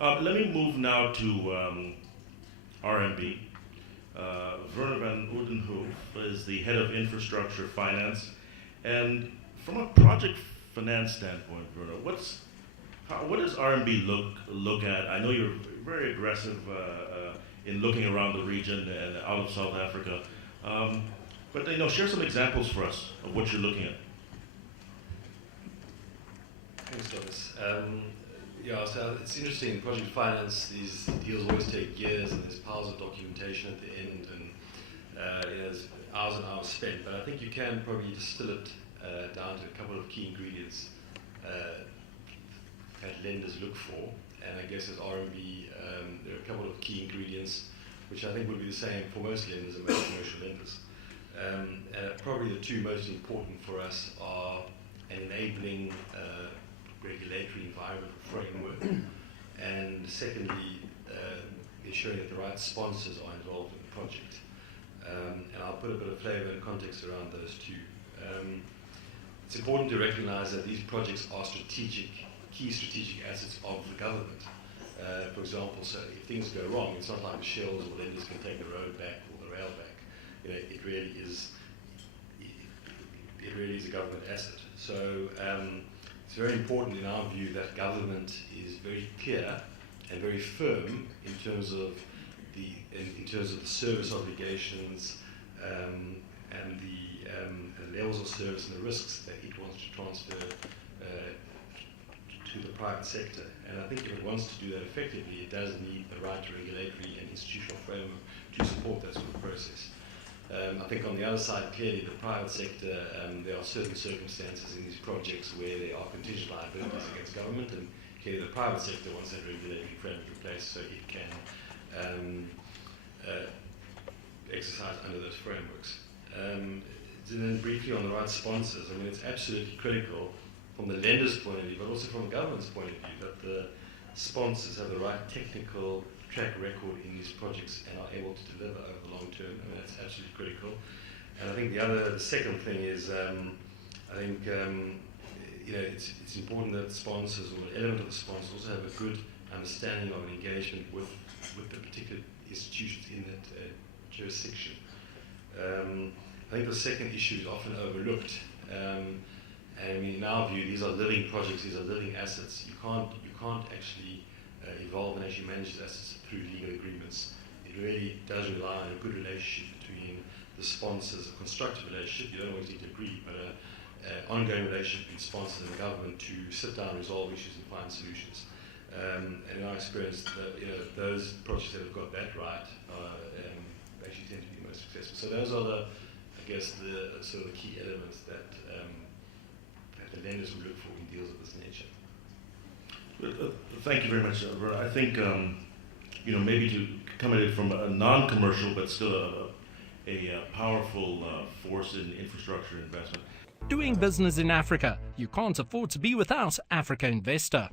Let me move now to RMB. Werner van Oudenhove is the head of infrastructure finance. And from a project finance standpoint, Werner, what does RMB look at? I know you're very aggressive in looking around the region and out of South Africa. But share some examples for us of what you're looking at. Thanks, Thomas. So it's interesting, in project finance, these deals always take years and there's piles of documentation at the end and there's hours and hours spent. But I think you can probably distill it down to a couple of key ingredients that lenders look for. And I guess as RMB, there are a couple of key ingredients which I think would be the same for most lenders and most commercial lenders. Probably the two most important for us are an enabling regulatory environment framework, and secondly, ensuring that the right sponsors are involved in the project. And I'll put a bit of flavour and context around those two. It's important to recognise that these projects are key strategic assets of the government. For example, so if things go wrong, it's not like the shells or lenders can take the road back or the rail back. It really is a government asset. So it's very important in our view that government is very clear and very firm in terms of the service obligations and the levels of service and the risks that it wants to transfer to the private sector. And I think if it wants to do that effectively, it does need the right regulatory and institutional framework to support that sort of process. I think on the other side, clearly the private sector, there are certain circumstances in these projects where there are contingent liabilities against government, and clearly the private sector wants that regulatory framework in place so it can exercise under those frameworks. And then briefly on the right sponsors, it's absolutely critical from the lender's point of view, but also from the government's point of view, that the sponsors have the right technical track record in these projects and are able to deliver over the long term. That's absolutely critical. And I think the second thing is, it's important that sponsors, or an element of the sponsors, also have a good understanding of an engagement with the particular institutions in that jurisdiction. I think the second issue is often overlooked. And in our view, these are living projects, these are living assets. You can't actually evolve and actually manage the assets through legal agreements. It really does rely on a good relationship between the sponsors, a constructive relationship. You don't always need to agree, but an ongoing relationship between sponsors and the government to sit down, resolve issues, and find solutions. And in our experience, those projects that have got that right actually tend to be most successful. So those are the sort of the key elements that the lenders would look for in deals of this nature. Thank you very much, Werner. I think maybe to come at it from a non-commercial but still a powerful force in infrastructure investment. Doing business in Africa, you can't afford to be without Africa Investor.